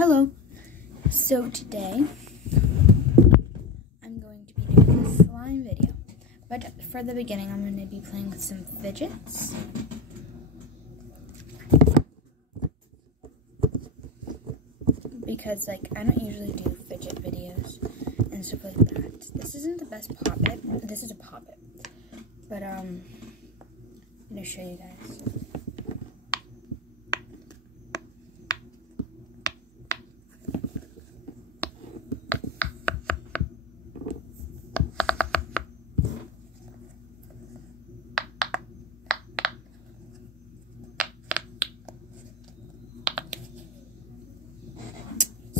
Hello. So today I'm going to be doing a slime video, but for the beginning I'm going to be playing with some fidgets. Because I don't usually do fidget videos and stuff like that. This isn't the best poppet. This is a poppet. But I'm going to show you guys.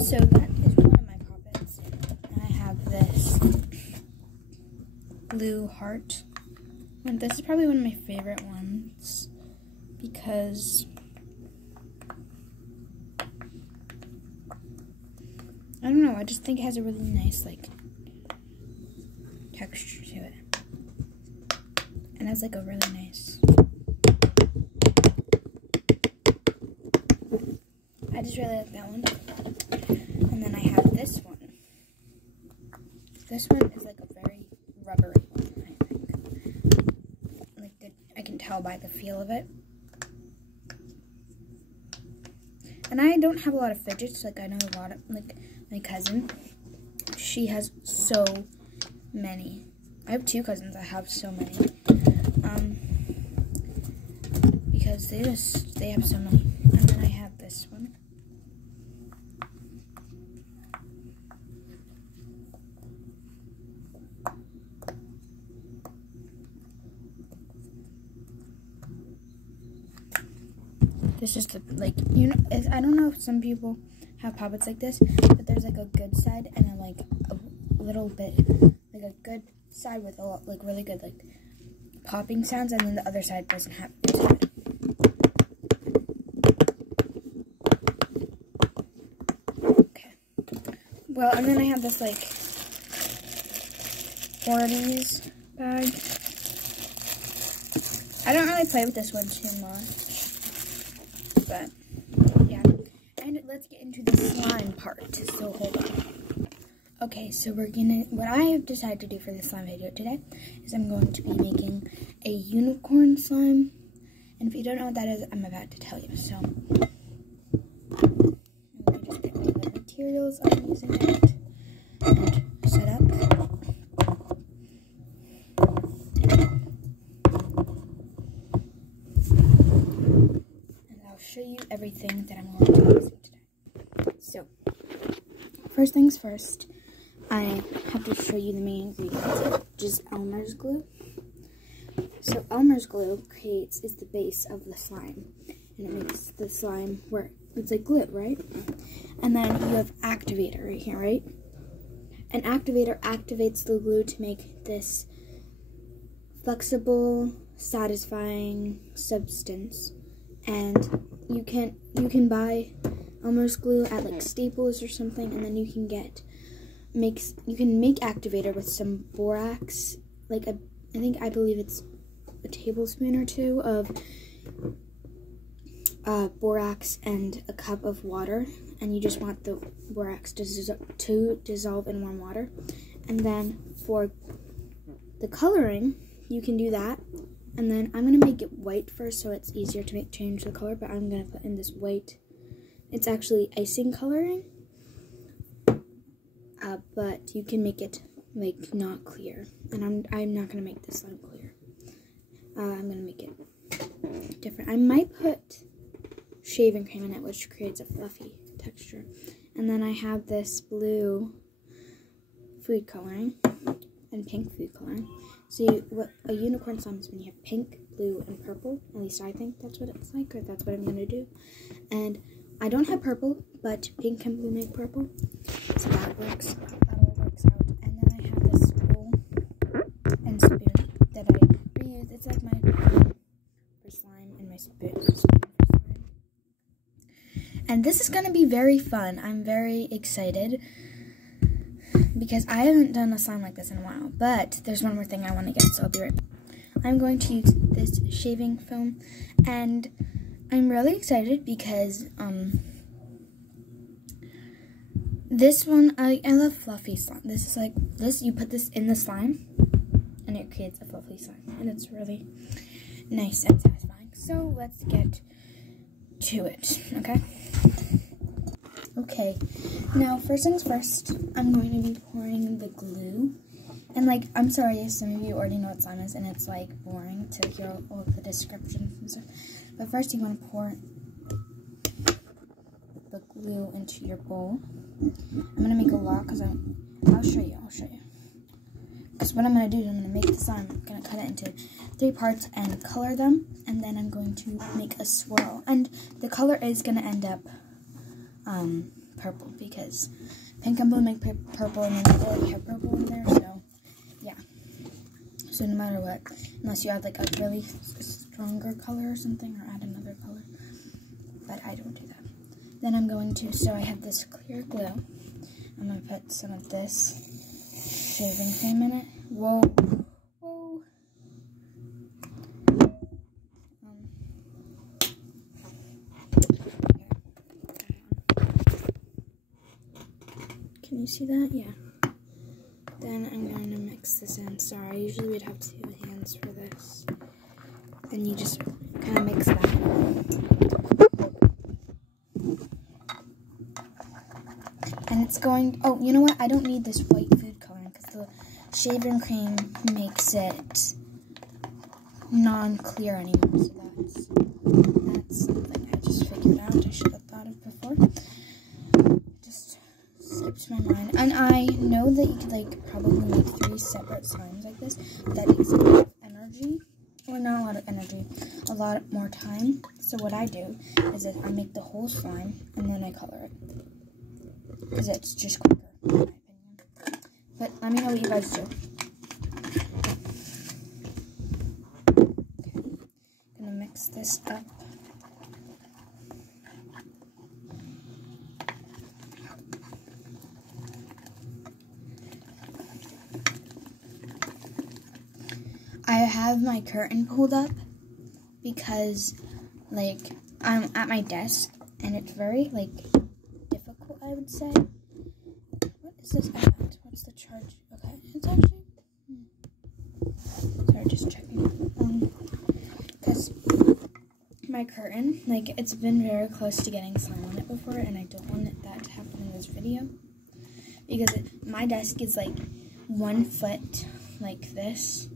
So that is one of my poppets. And I have this blue heart. And this is probably one of my favorite ones because I don't know, I just think it has a really nice texture to it. And it has a really nice, I just really like that one. And then I have this one. This one is a very rubbery one, I think. I can tell by the feel of it. And I don't have a lot of fidgets. I know a lot of, my cousin. She has so many. I have two cousins that have so many. Because they have so many. And then I have this one. This is the, I don't know if some people have poppets like this, but there's a good side and then a little bit, a good side with a lot, really good, popping sounds, and then the other side doesn't have it. Okay. Well, and then I have this, 40s bag. I don't really play with this one too much. But, yeah. And let's get into the slime part. So, hold on. Okay, so what I have decided to do for this slime video today is I'm going to be making a unicorn slime. And if you don't know what that is, I'm about to tell you. So, let me just get all the materials I'm using it and set up. Show you everything that I'm going to be using today. So, first things first, I have to show you the main ingredients, which is Elmer's glue. So, Elmer's glue is the base of the slime, and it makes the slime work. It's like glue, right? And then you have activator right here, right? An activator activates the glue to make this flexible, satisfying substance. And you can buy Elmer's glue at Staples or something, and then you can make activator with some borax, I believe it's a tablespoon or two of borax and a cup of water, and you just want the borax to dissolve in warm water. And then for the coloring, you can do that. And then I'm going to make it white first so it's easier to change the color, but I'm going to put in this white. It's actually icing coloring, but you can make it not clear. And I'm not going to make this slime clear. I'm going to make it different. I might put shaving cream in it, which creates a fluffy texture. And then I have this blue food coloring and pink food coloring. So what a unicorn slime is when you have pink, blue, and purple. At least I think that's what it's like, or that's what I'm going to do. And I don't have purple, but pink and blue make purple. So that works. That all works out. And then I have this bowl and spoon that I reuse. It's like my for slime and my spoon for slime. And this is going to be very fun. I'm very excited, because I haven't done a slime like this in a while, but there's one more thing I want to get, so I'll be right back. I'm going to use this shaving foam, and I'm really excited because This one, I love fluffy slime. This is like this. You put this in the slime, and it creates a fluffy slime, and it's really nice and satisfying. So let's get to it, okay? Okay, now first things first, I'm going to be pouring the glue. And like, I'm sorry, some of you already know what slime is, and it's like boring to hear all of the descriptions and stuff. But first you want to pour the glue into your bowl. I'm going to make a lot because I'll show you. Because what I'm going to do is I'm going to make the slime. I'm going to cut it into 3 parts and color them. And then I'm going to make a swirl. And the color is going to end up purple because pink and blue make purple and then they already have purple in there. So, yeah. So no matter what, unless you add like a really stronger color or something or add another color. But I don't do that. Then I'm going to, so I have this clear glue. I'm going to put some of this shaving cream in it. Whoa. Whoa. Can you see that? Yeah. Then I'm going to mix this in. Sorry, I usually would have 2 hands for this. Then you just kind of mix that. And it's going, oh, you know what? I don't need this white food coloring because the shaving cream makes it non-clear anymore. So that's something I just figured out. I should have thought of before. Just skipped my mind. And I know that you could like probably make 3 separate slimes like this. That takes a lot of energy. Or not a lot of energy. A lot more time. So what I do is that I make the whole slime and then I color it. Because it's just quicker, in my opinion. But let me know what you guys do. Okay. I'm gonna mix this up. I have my curtain pulled up because, like, I'm at my desk and it's very, like, difficult, I would say. What is this at? What's the charge? Okay, it's actually, sorry, just checking. Because my curtain, like, it's been very close to getting slime on it before, and I don't want that to happen in this video. Because my desk is, like, 1 foot like this.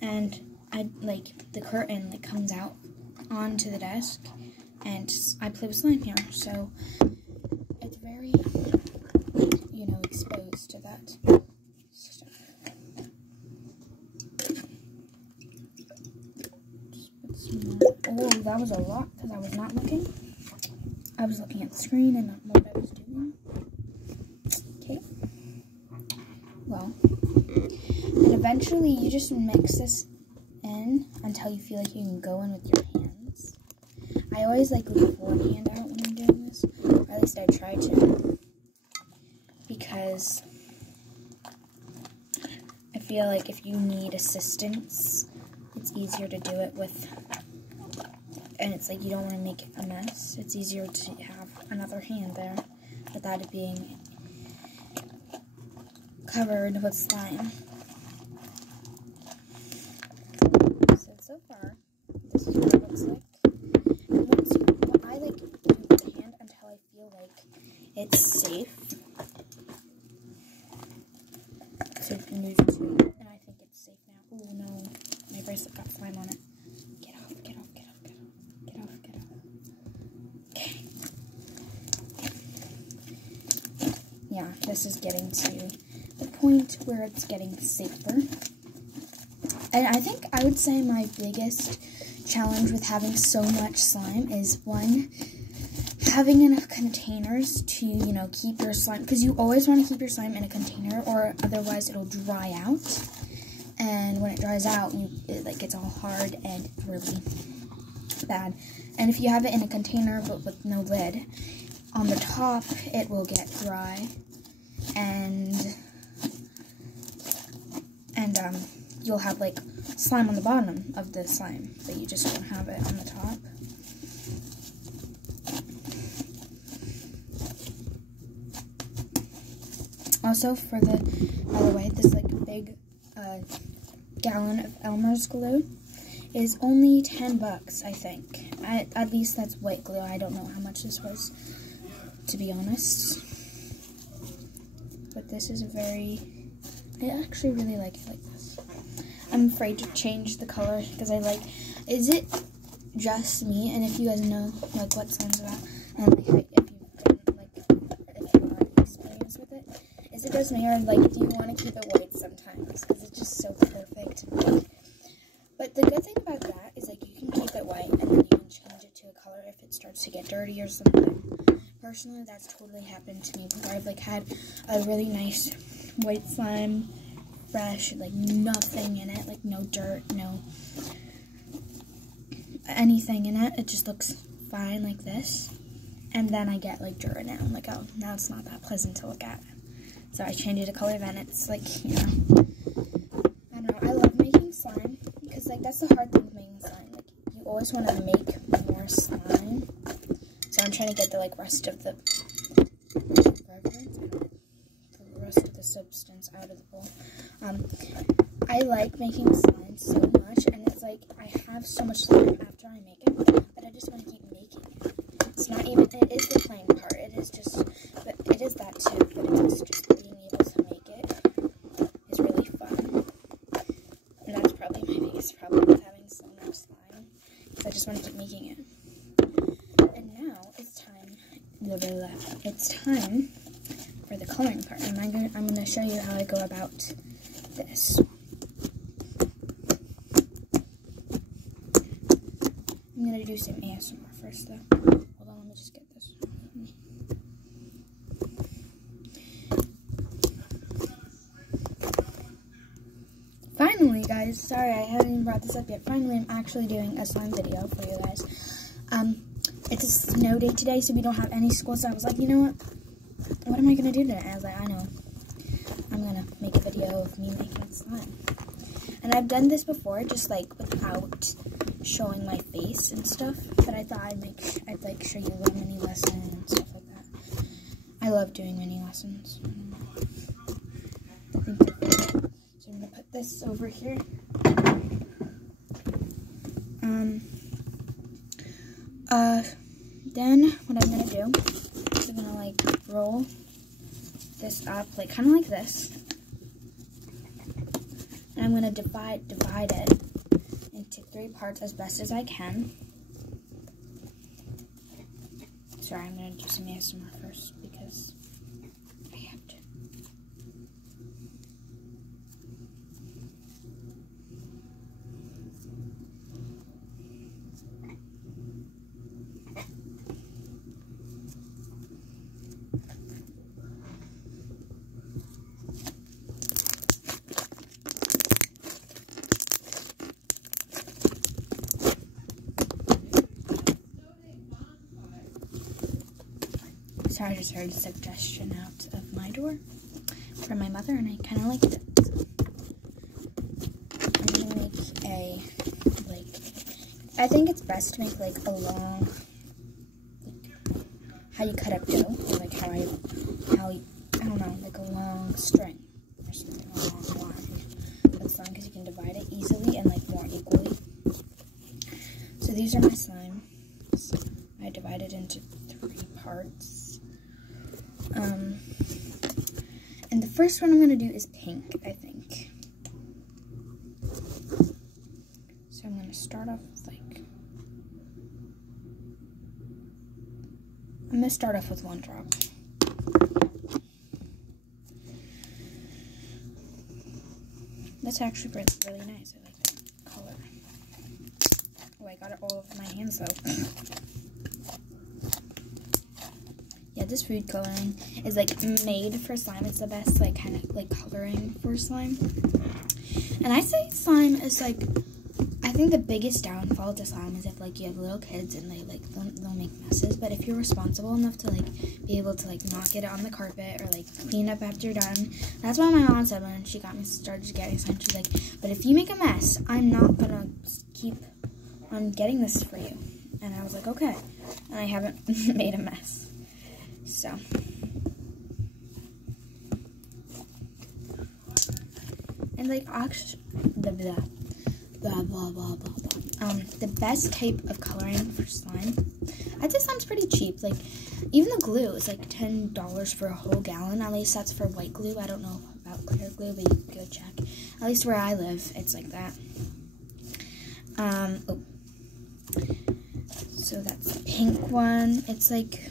And the curtain like comes out onto the desk, and I play with slime here, so it's very, you know, exposed to that stuff. Just put some more. Oh, that was a lot because I was not looking. I was looking at the screen and not what I was doing. Okay. Well. And eventually you just mix this in until you feel like you can go in with your hands. I always like leave one hand out when I'm doing this, or at least I try to, because I feel like if you need assistance, it's easier to do it with, and it's like you don't want to make a mess. It's easier to have another hand there without it being covered with slime. So far, this is what it looks like. And what I like to do with the hand until I feel like it's safe. So you can use it too. And I think it's safe now. Oh no, my bracelet got slime on it. Get off, get off, get off, get off. Get off, get off. Okay. Yeah, this is getting to the point where it's getting safer. And I think I would say my biggest challenge with having so much slime is, one, having enough containers to, you know, keep your slime, because you always want to keep your slime in a container, or otherwise it'll dry out. And when it dries out, it like gets all hard and really bad. And if you have it in a container but with no lid, on the top it will get dry, and you'll have like slime on the bottom of the slime, but you just won't have it on the top. Also, by the way, this like big gallon of Elmer's glue is only $10, I think. At least that's white glue. I don't know how much this was, to be honest. But this is I actually really like it like this. I'm afraid to change the color because is it just me? And if you guys know like what slime's about, and like if you've had experience with it, is it just me, or like do you want to keep it white sometimes? Because it's just so perfect. But the good thing about that is like you can keep it white and then you can change it to a color if it starts to get dirty or something. Personally, that's totally happened to me before. I've like had a really nice white slime, fresh, like nothing in it, like no dirt, no anything in it. It just looks fine like this. And then I get like dirt in it. I'm like, oh, now it's not that pleasant to look at. So I change it to color, then it's like, you know, I don't know. I love making slime because like that's the hard thing with making slime. Like you always want to make more slime. So I'm trying to get the like rest of the substance out of the bowl. I like making slime so much, and it's like I have so much slime after I make it that I just want to keep making it. It's not even, it is the playing part, it is just, but it is that too, but it's just being able to make it is really fun. And that's probably my biggest problem with having so much slime, because I just want to keep making it. And now it's time, it's time for the coloring part, and I'm going to show you how I go about this. I'm going to do some ASMR first though. Hold on, let me just get this. Finally, guys, sorry I haven't even brought this up yet. Finally, I'm actually doing a slime video for you guys. It's a snow day today, so we don't have any school, so I was like, you know what am I going to do today? I was like, I know. I'm going to make a video of me making slime. And I've done this before, just like without showing my face and stuff. But I thought I'd like show you a little mini lesson and stuff like that. I love doing mini lessons. I think they're fun. So I'm going to put this over here. Then what I'm going to do is I'm going to like roll this up, like kind of like this. And I'm going to divide it into 3 parts as best as I can. Sorry, I'm going to do some ASMR first because I have to. Sorry, I just heard a suggestion out of my door from my mother, and I kind of liked it. I'm going to make I think it's best to make like a long, how you cut up dough, or like how I don't know, like a long string or something, a long line. That's fun because you can divide it easily and like more equally. So these are my slimes. I divided into 3 parts. And the first one I'm going to do is pink, I think. So I'm going to start off with I'm going to start off with 1 drop. That's actually really nice. I like that color. Oh, I got it all over my hands though. Yeah, this food coloring is like made for slime. It's the best like kind of like coloring for slime. And I say slime is like, I think the biggest downfall to slime is if like you have little kids and they'll make messes. But if you're responsible enough to like be able to like not get it on the carpet or like clean up after you're done. That's what my mom said when she got me started getting slime. She's like, but if you make a mess, I'm not gonna keep on getting this for you. And I was like, okay. And I haven't made a mess. So, And like actually, blah blah blah blah blah blah blah. The best type of coloring for slime. I'd say slime's pretty cheap. Like even the glue is like $10 for a whole gallon. At least that's for white glue. I don't know about clear glue, but you can go check. At least where I live, it's like that. Oh. So that's the pink one. It's like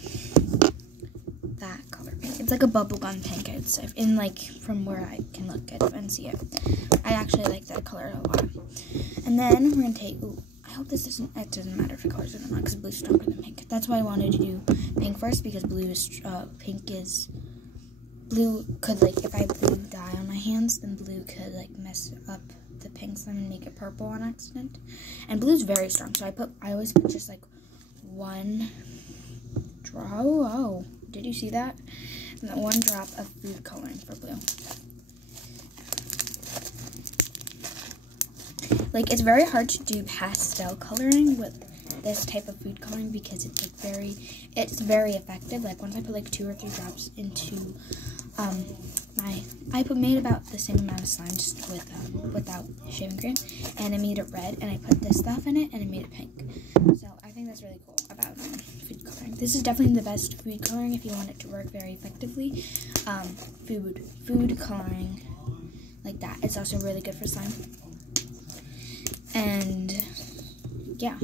that color pink. It's like a bubblegum pink, I would say. In like from where I can look at it and see it. I actually like that color a lot. And then we're gonna take. Ooh, I hope this doesn't. It doesn't matter if it colors it or not because blue's stronger than pink. That's why I wanted to do pink first because blue is pink is. Blue could like if I have blue dye on my hands, then blue could like mess up the pink slime and make it purple on accident. And blue's very strong, so I always put just like one drop. Oh, did you see that? And that one drop of food coloring for blue. Like it's very hard to do pastel coloring with this type of food coloring because it's like it's very effective. Like once I put like 2 or 3 drops into I made about the same amount of slime just without shaving cream, and I made it red, and I put this stuff in it, and I made it pink. So I think that's really cool about food coloring. This is definitely the best food coloring if you want it to work very effectively. Food coloring like that. It's also really good for slime. And yeah.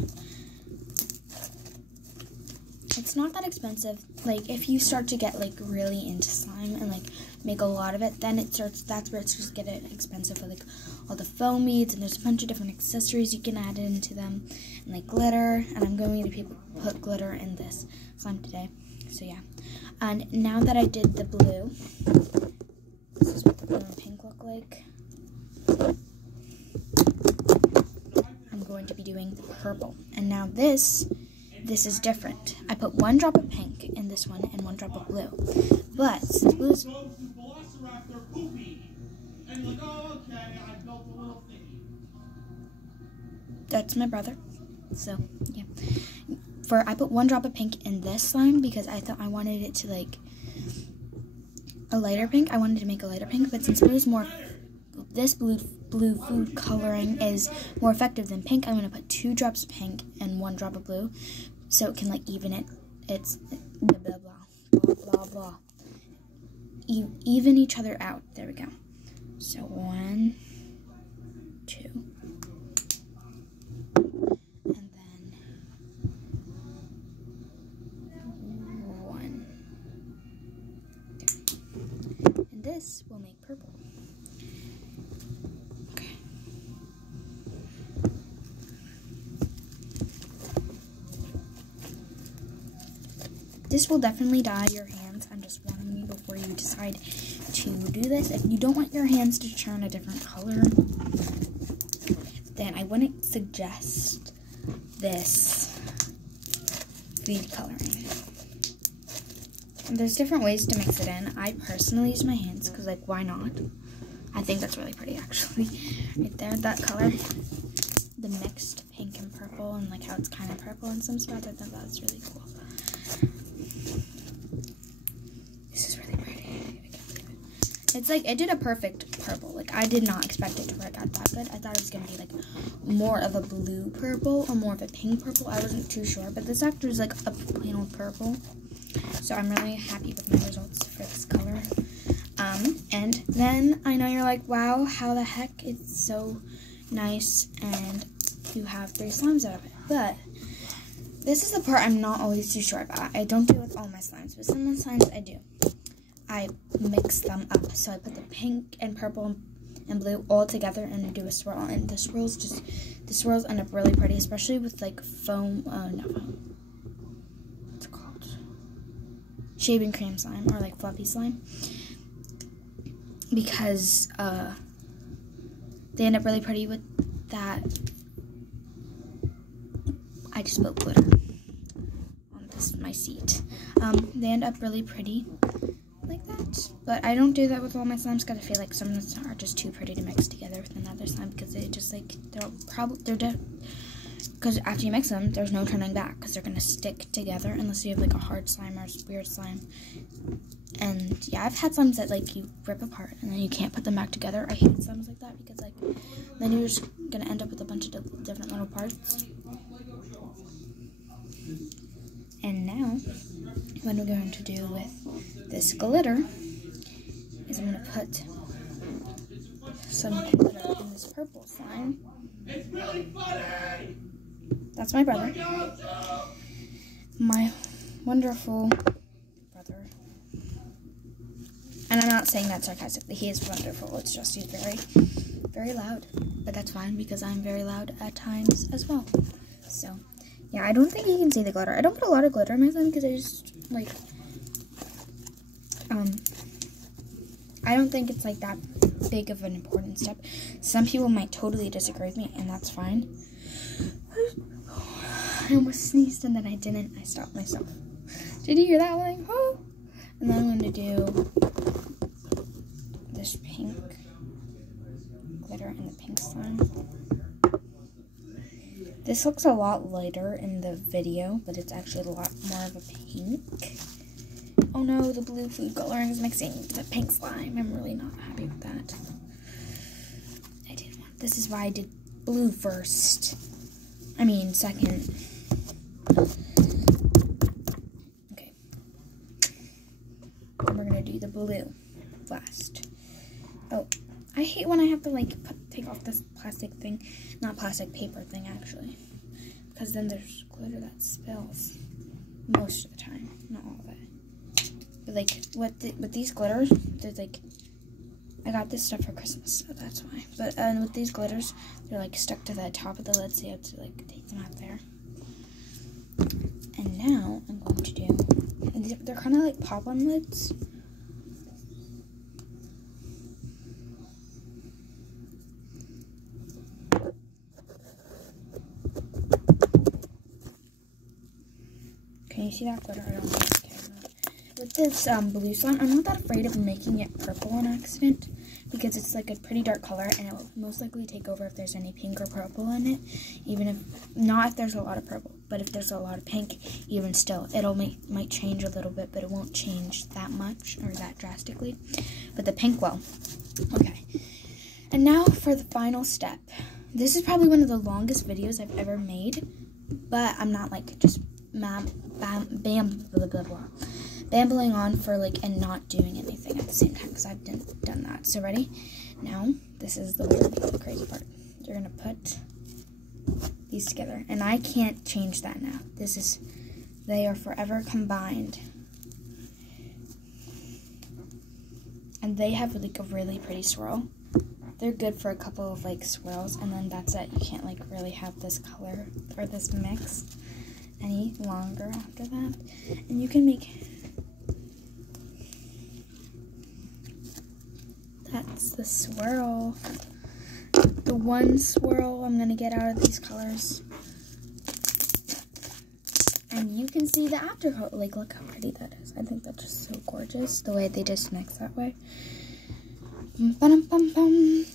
It's not that expensive. Like if you start to get like really into slime and like make a lot of it, then that's where it starts to get expensive with like all the foam beads, and there's a bunch of different accessories you can add into them, and like glitter, and I'm going to put glitter in this slime today. So yeah. And now that I did the blue, this is what the blue and pink look like. I'm going to be doing the purple. And now this is different. I put 1 drop of pink in this one and 1 drop of blue. But since blue's that's my brother. So yeah. I put 1 drop of pink in this slime because I thought I wanted it to like a lighter pink. I wanted to make a lighter pink, but since blue is more this blue food coloring is more effective than pink, I'm going to put 2 drops of pink and 1 drop of blue so it can like even it. It's blah blah blah blah blah. Even each other out. There we go. So 1, 2, and then 1. And this will make purple. This will definitely dye your hands. I'm just warning you before you decide to do this. If you don't want your hands to turn a different color, then I wouldn't suggest this food coloring. And there's different ways to mix it in. I personally use my hands because, like, why not? I think that's really pretty, actually. Right there, that color. The mixed pink and purple, and like how it's kind of purple in some spots. I thought that was really cool. This is really pretty. It's like, it did a perfect purple. Like, I did not expect it to work out that good. I thought it was going to be like more of a blue purple or more of a pink purple. I wasn't too sure, but this actually is like a plain old purple. So I'm really happy with my results for this color. And then I know you're like, wow, how the heck it's so nice and you have 3 slimes out of it. But this is the part I'm not always too sure about. I don't do it with all my slimes, but some of the slimes I do. I mix them up. So I put the pink and purple and blue all together and do a swirl. And the swirls end up really pretty, especially with like foam, not foam. What's it called? Shaving cream slime or like fluffy slime. Because they end up really pretty with that. I just spilled glitter on my seat. They end up really pretty like that. But I don't do that with all my slimes because I feel like some of them are just too pretty to mix together with another slime because they just like, they're dead. Because after you mix them, there's no turning back because they're going to stick together unless you have like a hard slime or a weird slime. And And yeah, I've had slimes that like you rip apart and then you can't put them back together. I hate slimes like that because like then you're just gonna end up with a bunch of different little parts. And now what I'm going to do with this glitter is I'm gonna put some glitter in this purple slime. It's really funny. That's my brother. My wonderful brother. And I'm not saying that sarcastically. He is wonderful. It's just he's very, very loud. But that's fine because I'm very loud at times as well. So, yeah, I don't think you can see the glitter. I don't put a lot of glitter in my slime because I just, like, I don't think it's, like, that big of an important step. Some people might totally disagree with me, and that's fine. I almost sneezed and then I didn't. I stopped myself. Did you hear that one? Oh. And then I'm going to do this pink glitter in the pink slime. This looks a lot lighter in the video, but it's actually a lot more of a pink. Oh no, the blue food coloring is mixing with the pink slime. I'm really not happy with that. I didn't want. This is why I did blue first. I mean, second. Okay. And we're gonna do the blue last. Oh, I hate when I have to like take off this plastic thing, not plastic, paper thing actually, because then there's glitter that spills most of the time, not all of it. But like with these glitters, there's like I got this stuff for Christmas, so that's why. But with these glitters, they're like stuck to the top of the lid, so you have to like take them out there. And now I'm going to do, and they're kind of like pop-on lids. Can you see that glitter? I don't know if you can. With this blue slime, I'm not that afraid of making it purple on accident because it's like a pretty dark color and it will most likely take over if there's any pink or purple in it, even if, not if there's a lot of purple, but if there's a lot of pink, even still, it'll might change a little bit, but it won't change that much or that drastically, but the pink will. Okay, and now for the final step. This is probably one of the longest videos I've ever made, but I'm not like just bambling on for like and not doing anything at the same time because I've done that. So ready? Now this is the weird, the crazy part. You're gonna put these together, and I can't change that now. They are forever combined, and they have like a really pretty swirl. They're good for a couple of like swirls, and then that's it. You can't like really have this color or this mix any longer after that. And you can make, that's the swirl, the one swirl I'm gonna get out of these colors. And you can see the aftercoat, like look how pretty that is. I think that's just so gorgeous, the way they just mix that way. Ba-dum-bum-bum.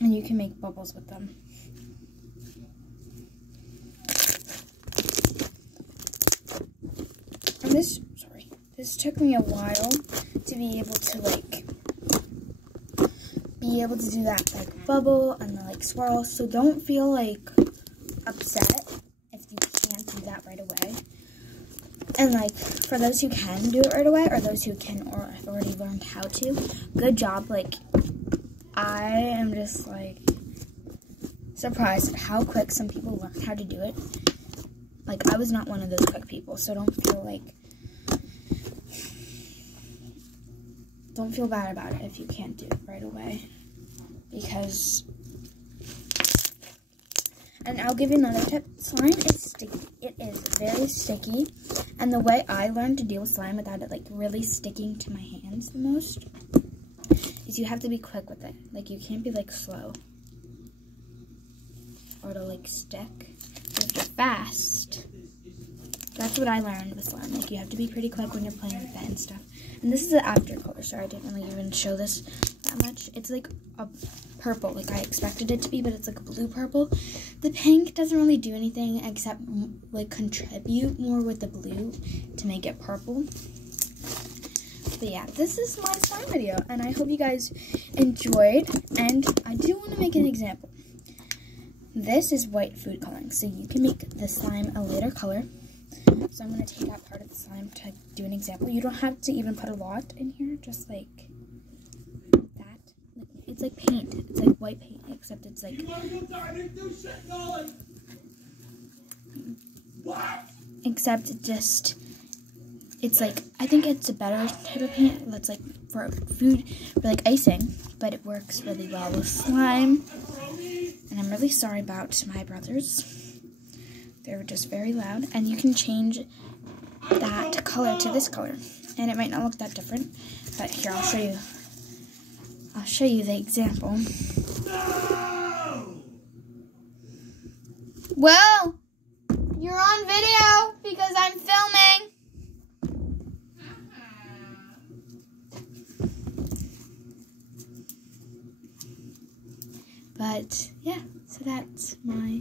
And you can make bubbles with them. And this took me a while to be able to do that like bubble and the like swirl. So don't feel like upset if you can't do that right away. And like for those who can do it right away, or those who can or have already learned how to, good job. Like I am just like surprised at how quick some people learn how to do it. Like I was not one of those quick people, so don't feel bad about it if you can't do it right away, because, and I'll give you another tip. Slime is sticky. It is very sticky, And the way I learned to deal with slime without it like really sticking to my hands the most is you have to be quick with it. Like you can't be like slow or it'll like stick. You have to be fast. That's what I learned with slime. Like you have to be pretty quick when you're playing with it and stuff. And this is the after color. Sorry, I didn't really even show this that much. It's like a purple, like I expected it to be, but it's like a blue purple. The pink doesn't really do anything except like contribute more with the blue to make it purple. But yeah, this is my slime video, and I hope you guys enjoyed. And I do want to make an example. This is white food coloring, so you can make the slime a lighter color. So I'm going to take out part of the slime to do an example. You don't have to even put a lot in here, just like that. It's like paint. It's like white paint, except it's like... Except it just... It's like, I think it's a better type of paint that's like for food, for like icing, but it works really well with slime. And I'm really sorry about my brothers. They're just very loud, and you can change that color to this color, and it might not look that different, but here, I'll show you. I'll show you the example. No! Well, you're on video because I'm filming. But yeah, so that's my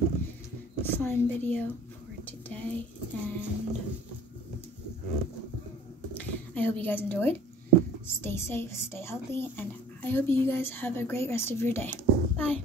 slime video for today, and I hope you guys enjoyed. Stay safe, stay healthy, and I hope you guys have a great rest of your day. Bye.